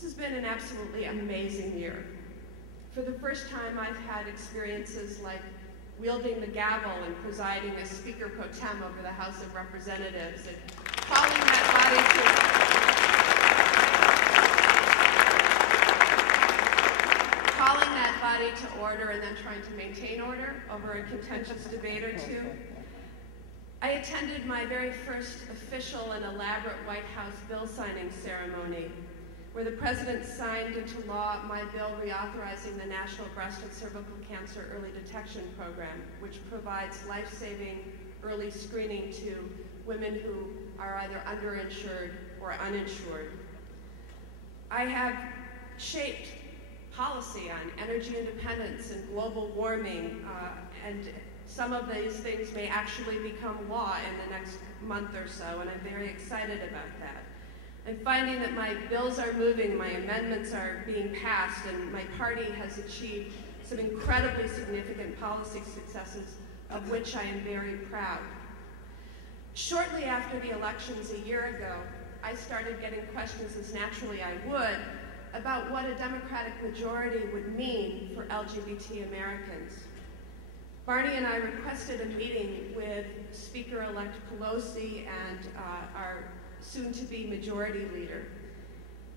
This has been an absolutely amazing year. For the first time, I've had experiences like wielding the gavel and presiding as Speaker Pro Tem over the House of Representatives and calling that body to order and then trying to maintain order over a contentious debate or two. I attended my very first official and elaborate White House bill signing ceremony, where the President signed into law my bill reauthorizing the National Breast and Cervical Cancer Early Detection Program, which provides life-saving early screening to women who are either underinsured or uninsured. I have shaped policy on energy independence and global warming, and some of these things may actually become law in the next month or so, and I'm very excited about that. I'm finding that my bills are moving, my amendments are being passed, and my party has achieved some incredibly significant policy successes, of which I am very proud. Shortly after the elections a year ago, I started getting questions, as naturally I would, about what a Democratic majority would mean for LGBT Americans. Barney and I requested a meeting with Speaker-elect Pelosi and our soon-to-be majority leader.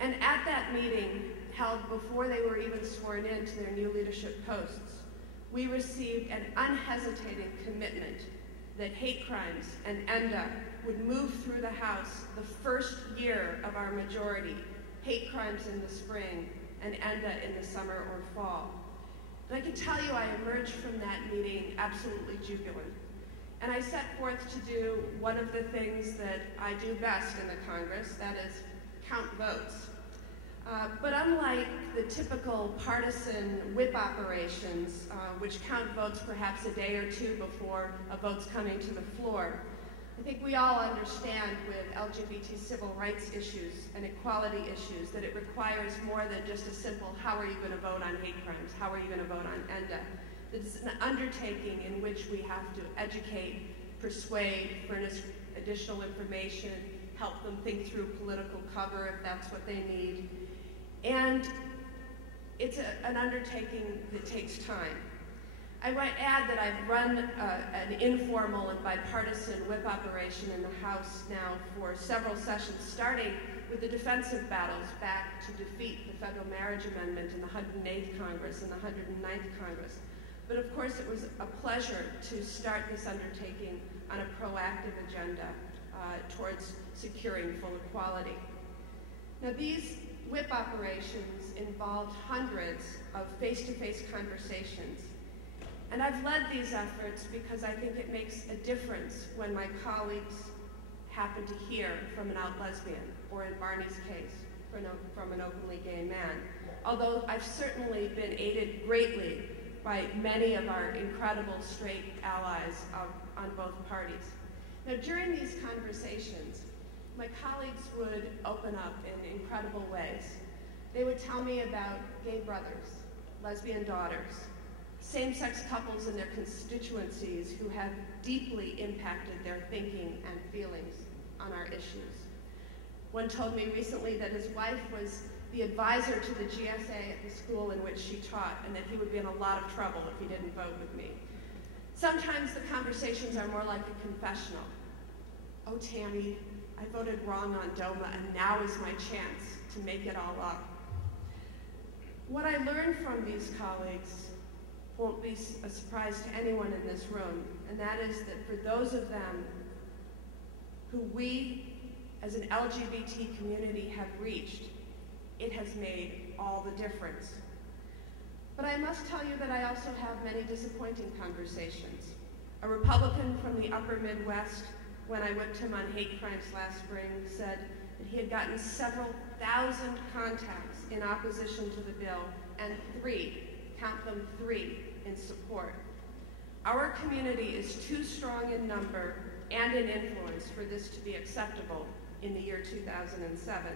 And at that meeting, held before they were even sworn into their new leadership posts, we received an unhesitating commitment that hate crimes and ENDA would move through the House the first year of our majority, hate crimes in the spring and ENDA in the summer or fall. And I can tell you I emerged from that meeting absolutely jubilant. And I set forth to do one of the things that I do best in the Congress, that is count votes. But unlike the typical partisan whip operations, which count votes perhaps a day or two before a vote's coming to the floor, I think we all understand with LGBT civil rights issues and equality issues that it requires more than just a simple, how are you going to vote on hate crimes? How are you going to vote on ENDA? It's an undertaking in which we have to educate, persuade, furnish additional information, help them think through political cover if that's what they need. And it's an undertaking that takes time. I might add that I've run an informal and bipartisan whip operation in the House now for several sessions, starting with the defensive battles back to defeat the Federal Marriage Amendment in the 108th Congress and the 109th Congress. But of course, it was a pleasure to start this undertaking on a proactive agenda towards securing full equality. Now, these whip operations involved hundreds of face-to-face conversations. And I've led these efforts because I think it makes a difference when my colleagues happen to hear from an out lesbian, or in Barney's case, from an openly gay man. Although I've certainly been aided greatly by many of our incredible straight allies on both parties. Now, during these conversations, my colleagues would open up in incredible ways. They would tell me about gay brothers, lesbian daughters, same-sex couples in their constituencies who have deeply impacted their thinking and feelings on our issues. One told me recently that his wife was the advisor to the GSA at the school in which she taught, and that he would be in a lot of trouble if he didn't vote with me. Sometimes the conversations are more like a confessional. Oh, Tammy, I voted wrong on DOMA, and now is my chance to make it all up. What I learned from these colleagues won't be a surprise to anyone in this room, and that is that for those of them who we as an LGBT community have reached, it has made all the difference. But I must tell you that I also have many disappointing conversations. A Republican from the upper Midwest, when I whipped him on hate crimes last spring, said that he had gotten several thousand contacts in opposition to the bill, and count them three, in support. Our community is too strong in number and in influence for this to be acceptable in the year 2007.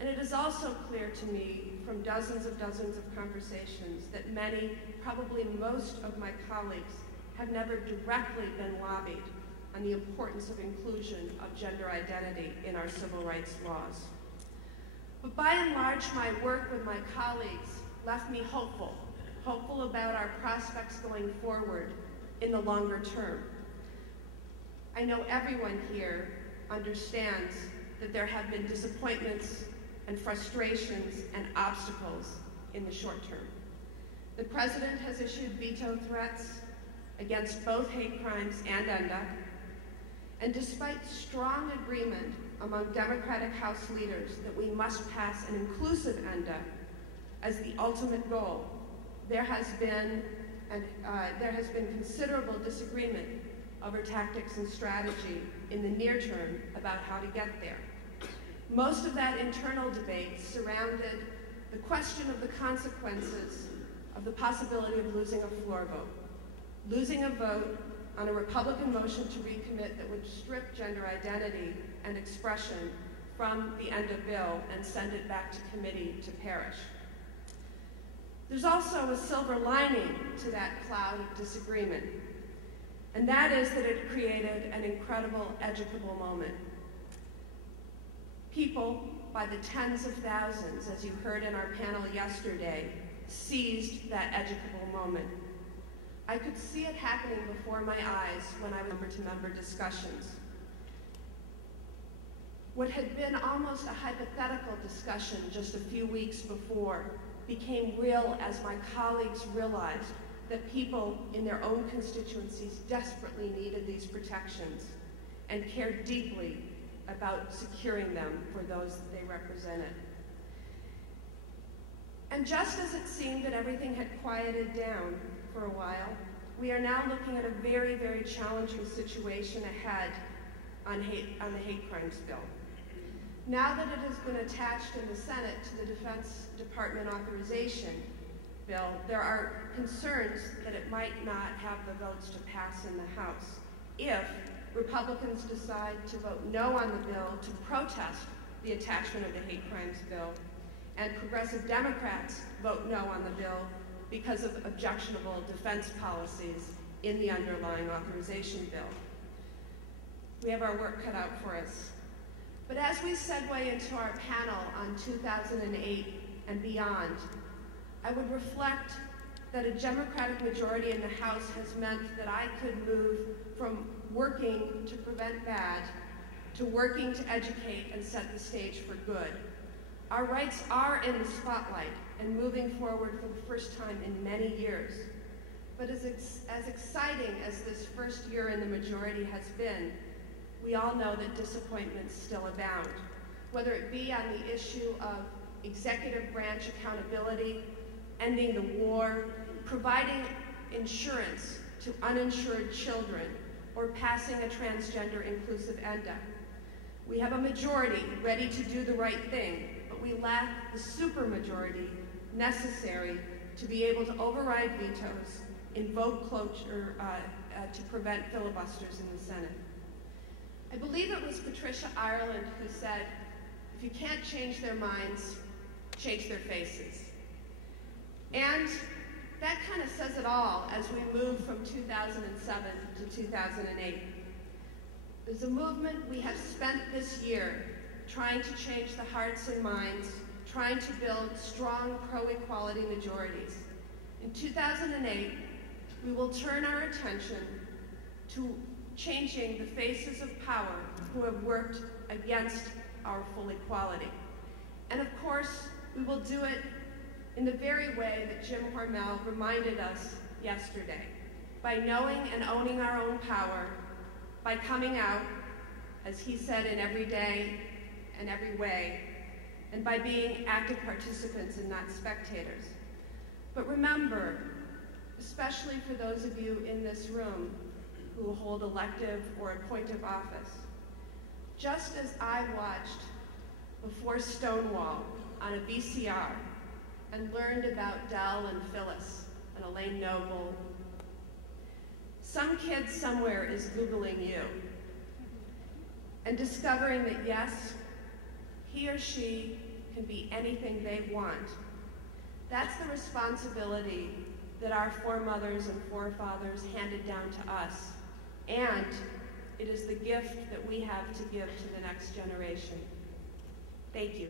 And it is also clear to me from dozens of conversations that many, probably most of my colleagues, have never directly been lobbied on the importance of inclusion of gender identity in our civil rights laws. But by and large, my work with my colleagues left me hopeful about our prospects going forward in the longer term. I know everyone here understands that there have been disappointments and frustrations and obstacles in the short term. The President has issued veto threats against both hate crimes and ENDA, and despite strong agreement among Democratic House leaders that we must pass an inclusive ENDA as the ultimate goal, there has been considerable disagreement over tactics and strategy in the near term about how to get there. Most of that internal debate surrounded the question of the consequences of the possibility of losing a floor vote. Losing a vote on a Republican motion to recommit that would strip gender identity and expression from the ENDA bill and send it back to committee to perish. There's also a silver lining to that cloud of disagreement, and that is that it created an incredible educable moment. People, by the tens of thousands, as you heard in our panel yesterday, seized that educable moment. I could see it happening before my eyes when I was member-to-member discussions. What had been almost a hypothetical discussion just a few weeks before became real as my colleagues realized that people in their own constituencies desperately needed these protections and cared deeply about securing them for those that they represented. And just as it seemed that everything had quieted down for a while, we are now looking at a very, very challenging situation ahead on the hate crimes bill. Now that it has been attached in the Senate to the Defense Department authorization bill, there are concerns that it might not have the votes to pass in the House if Republicans decide to vote no on the bill to protest the attachment of the hate crimes bill, and progressive Democrats vote no on the bill because of objectionable defense policies in the underlying authorization bill. We have our work cut out for us. But as we segue into our panel on 2008 and beyond, I would reflect that a Democratic majority in the House has meant that I could move from working to prevent bad to working to educate and set the stage for good. Our rights are in the spotlight and moving forward for the first time in many years. But as exciting as this first year in the majority has been, we all know that disappointments still abound, whether it be on the issue of executive branch accountability, ending the war, providing insurance to uninsured children, or passing a transgender inclusive ENDA. We have a majority ready to do the right thing, but we lack the supermajority necessary to be able to override vetoes, invoke cloture to prevent filibusters in the Senate. I believe it was Patricia Ireland who said, if you can't change their minds, change their faces. And that kind of says it all as we move from 2007 to 2008. There's a movement we have spent this year trying to change the hearts and minds, trying to build strong pro-equality majorities. In 2008, we will turn our attention to changing the faces of power who have worked against our full equality. And of course, we will do it in the very way that Jim Hormel reminded us yesterday, by knowing and owning our own power, by coming out, as he said, in every day and every way, and by being active participants and not spectators. But remember, especially for those of you in this room who hold elective or appointive office, just as I watched before Stonewall on a VCR and learned about Dell and Phyllis and Elaine Noble, some kid somewhere is Googling you and discovering that yes, he or she can be anything they want. That's the responsibility that our foremothers and forefathers handed down to us, and it is the gift that we have to give to the next generation. Thank you.